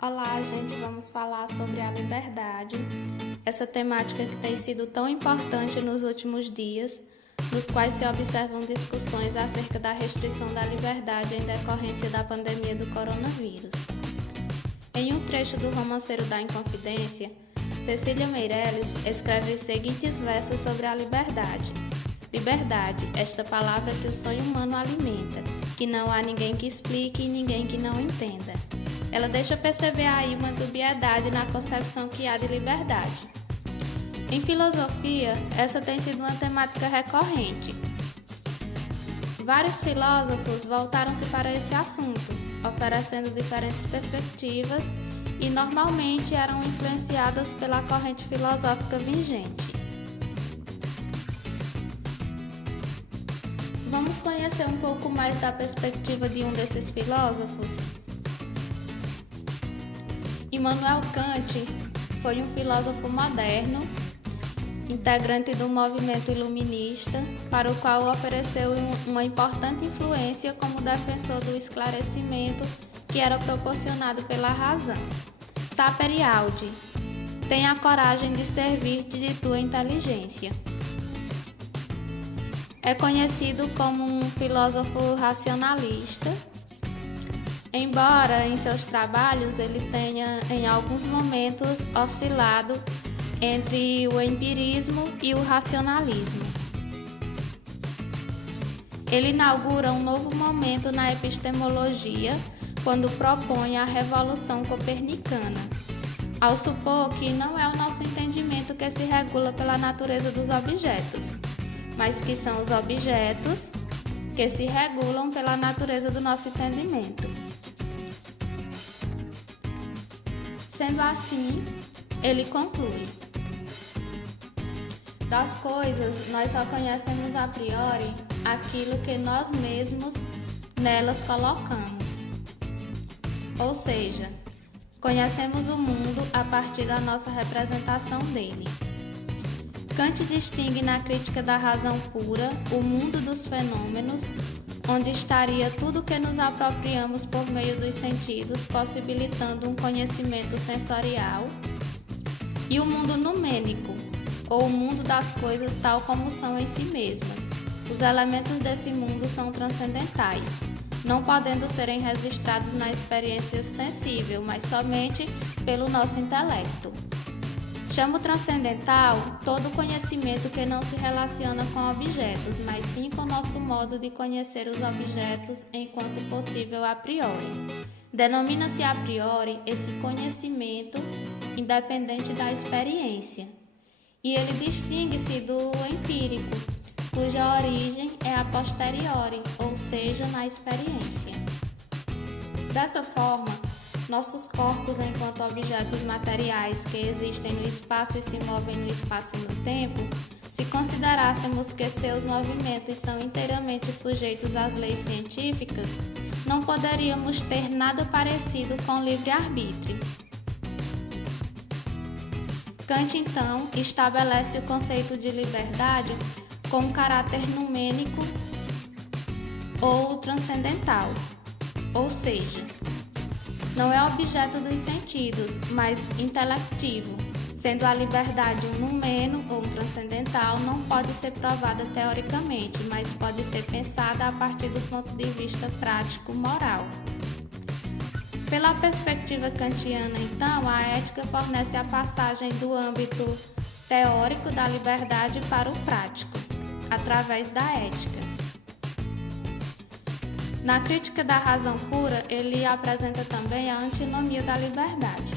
Olá, gente, vamos falar sobre a liberdade, essa temática que tem sido tão importante nos últimos dias, nos quais se observam discussões acerca da restrição da liberdade em decorrência da pandemia do coronavírus. Em um trecho do Romanceiro da Inconfidência, Cecília Meirelles escreve os seguintes versos sobre a liberdade. Liberdade, esta palavra que o sonho humano alimenta, que não há ninguém que explique e ninguém que não entenda. Ela deixa perceber aí uma dubiedade na concepção que há de liberdade. Em filosofia, essa tem sido uma temática recorrente. Vários filósofos voltaram-se para esse assunto, oferecendo diferentes perspectivas e normalmente eram influenciadas pela corrente filosófica vigente. Vamos conhecer um pouco mais da perspectiva de um desses filósofos? Immanuel Kant foi um filósofo moderno, integrante do movimento iluminista, para o qual ofereceu uma importante influência como defensor do esclarecimento que era proporcionado pela razão. Sapere aude, tenha a coragem de servir-te de tua inteligência. É conhecido como um filósofo racionalista, embora em seus trabalhos ele tenha em alguns momentos oscilado entre o empirismo e o racionalismo. Ele inaugura um novo momento na epistemologia quando propõe a revolução copernicana, ao supor que não é o nosso entendimento que se regula pela natureza dos objetos, mas que são os objetos que se regulam pela natureza do nosso entendimento. Sendo assim, ele conclui: das coisas, nós só conhecemos a priori aquilo que nós mesmos nelas colocamos. Ou seja, conhecemos o mundo a partir da nossa representação dele. Kant distingue na Crítica da Razão Pura o mundo dos fenômenos, onde estaria tudo que nos apropriamos por meio dos sentidos, possibilitando um conhecimento sensorial, e o mundo numênico, ou o mundo das coisas tal como são em si mesmas. Os elementos desse mundo são transcendentais, não podendo serem registrados na experiência sensível, mas somente pelo nosso intelecto. Chamo transcendental todo conhecimento que não se relaciona com objetos, mas sim com nosso modo de conhecer os objetos enquanto possível a priori. Denomina-se a priori esse conhecimento independente da experiência. E ele distingue-se do empírico, cuja origem é a posteriori, ou seja, na experiência. Dessa forma, nossos corpos, enquanto objetos materiais que existem no espaço e se movem no espaço e no tempo, se considerássemos que seus movimentos são inteiramente sujeitos às leis científicas, não poderíamos ter nada parecido com livre-arbítrio. Kant, então, estabelece o conceito de liberdade com um caráter numênico ou transcendental, ou seja, não é objeto dos sentidos, mas intelectivo. Sendo a liberdade um numeno ou um transcendental, não pode ser provada teoricamente, mas pode ser pensada a partir do ponto de vista prático-moral. Pela perspectiva kantiana, então, a ética fornece a passagem do âmbito teórico da liberdade para o prático, através da ética. Na Crítica da Razão Pura, ele apresenta também a antinomia da liberdade,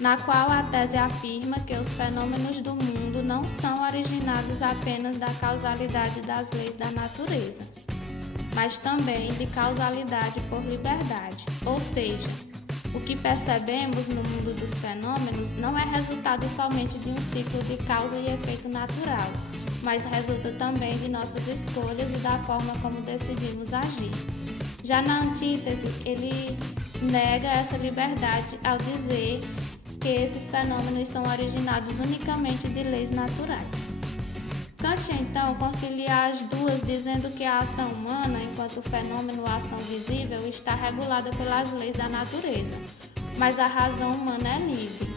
na qual a tese afirma que os fenômenos do mundo não são originados apenas da causalidade das leis da natureza, mas também de causalidade por liberdade, ou seja, o que percebemos no mundo dos fenômenos não é resultado somente de um ciclo de causa e efeito natural, mas resulta também de nossas escolhas e da forma como decidimos agir. Já na antítese, ele nega essa liberdade ao dizer que esses fenômenos são originados unicamente de leis naturais. Kant, então, concilia as duas, dizendo que a ação humana, enquanto fenômeno ou ação visível, está regulada pelas leis da natureza, mas a razão humana é livre.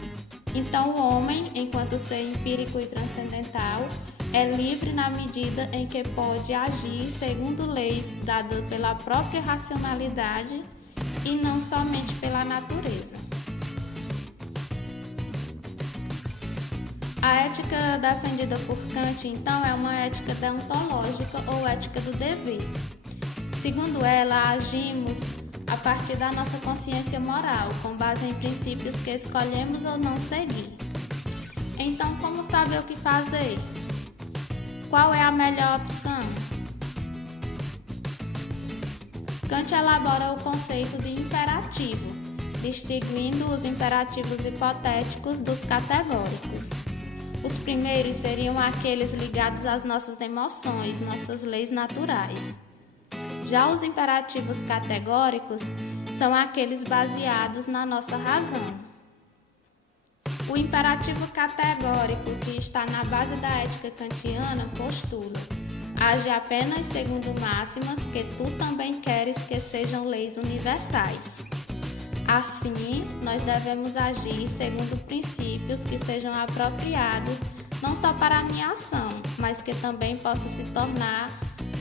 Então, o homem, enquanto ser empírico e transcendental, é livre na medida em que pode agir segundo leis dadas pela própria racionalidade e não somente pela natureza. A ética defendida por Kant, então, é uma ética deontológica ou ética do dever. Segundo ela, agimos a partir da nossa consciência moral, com base em princípios que escolhemos ou não seguir. Então, como saber o que fazer? Qual é a melhor opção? Kant elabora o conceito de imperativo, distinguindo os imperativos hipotéticos dos categóricos. Os primeiros seriam aqueles ligados às nossas emoções, nossas leis naturais. Já os imperativos categóricos são aqueles baseados na nossa razão. O imperativo categórico, que está na base da ética kantiana, postula: age apenas segundo máximas que tu também queres que sejam leis universais. Assim, nós devemos agir segundo princípios que sejam apropriados não só para a minha ação, mas que também possa se tornar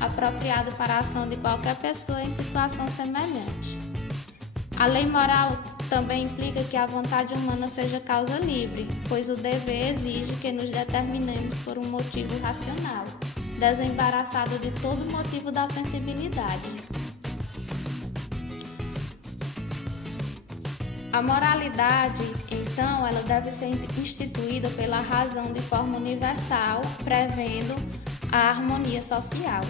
apropriado para a ação de qualquer pessoa em situação semelhante. A lei moral também implica que a vontade humana seja causa livre, pois o dever exige que nos determinemos por um motivo racional, desembaraçado de todo motivo da sensibilidade. A moralidade, então, ela deve ser instituída pela razão de forma universal, prevendo a harmonia social.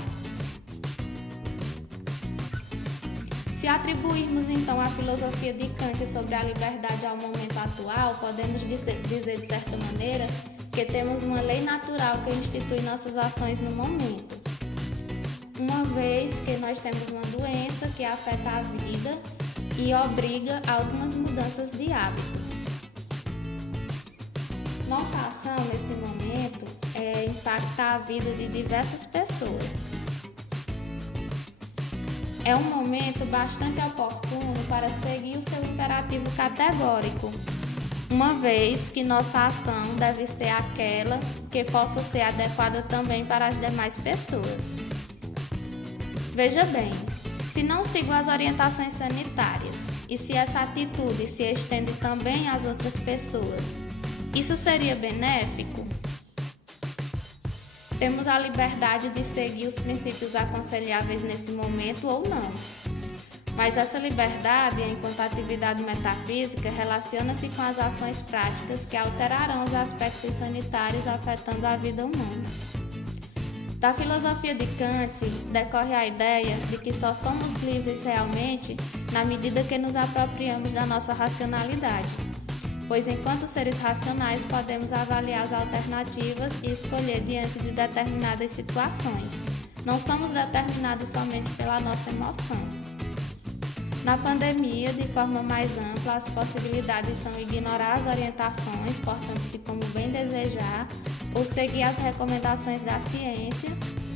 Se atribuirmos então a filosofia de Kant sobre a liberdade ao momento atual, podemos dizer de certa maneira que temos uma lei natural que institui nossas ações no momento. Uma vez que nós temos uma doença que afeta a vida e obriga a algumas mudanças de hábito. Nossa ação nesse momento é impactar a vida de diversas pessoas. É um momento bastante oportuno para seguir o seu imperativo categórico, uma vez que nossa ação deve ser aquela que possa ser adequada também para as demais pessoas. Veja bem, se não sigo as orientações sanitárias e se essa atitude se estende também às outras pessoas, isso seria benéfico? Temos a liberdade de seguir os princípios aconselháveis nesse momento ou não. Mas essa liberdade, enquanto atividade metafísica, relaciona-se com as ações práticas que alterarão os aspectos sanitários afetando a vida humana. Da filosofia de Kant decorre a ideia de que só somos livres realmente na medida que nos apropriamos da nossa racionalidade, pois enquanto seres racionais podemos avaliar as alternativas e escolher diante de determinadas situações. Não somos determinados somente pela nossa emoção. Na pandemia, de forma mais ampla, as possibilidades são ignorar as orientações, portando-se como bem desejar, ou seguir as recomendações da ciência,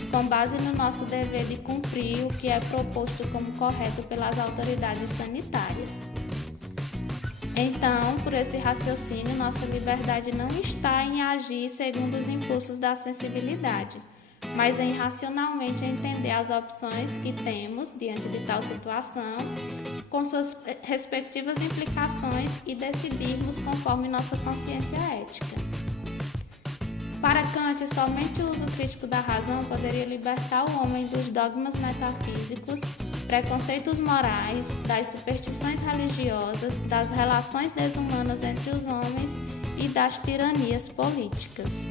com base no nosso dever de cumprir o que é proposto como correto pelas autoridades sanitárias. Então, por esse raciocínio, nossa liberdade não está em agir segundo os impulsos da sensibilidade, mas em racionalmente entender as opções que temos diante de tal situação, com suas respectivas implicações e decidirmos conforme nossa consciência ética. Para Kant, somente o uso crítico da razão poderia libertar o homem dos dogmas metafísicos, preconceitos morais, das superstições religiosas, das relações desumanas entre os homens e das tiranias políticas.